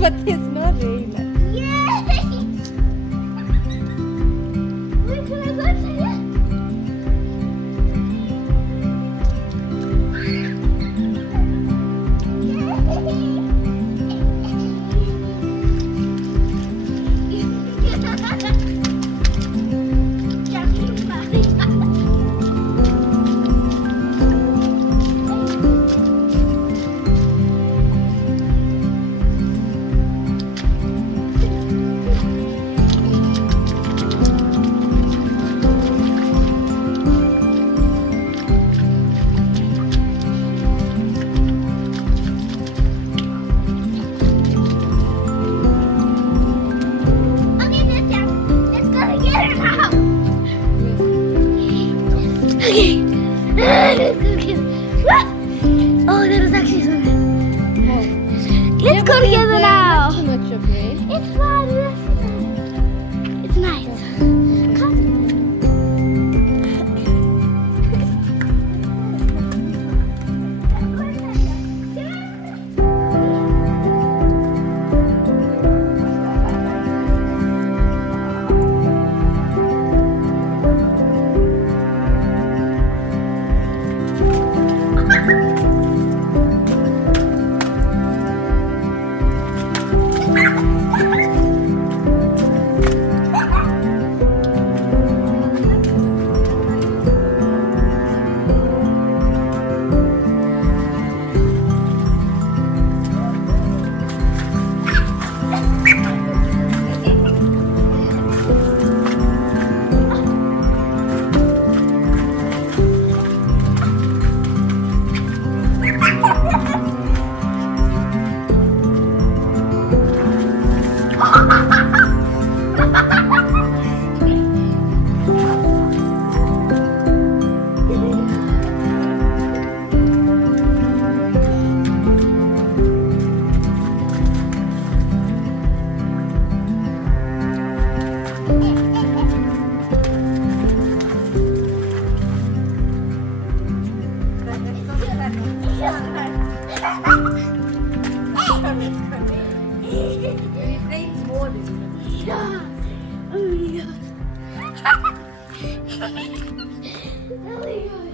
But it's not rain. Yay! Where can I go to it? Okay. Oh, that was actually so good. Let's go together now. Not too much of rain. It's fun. It's nice. Come. It rains more than Yeah. Oh my god. Oh my god.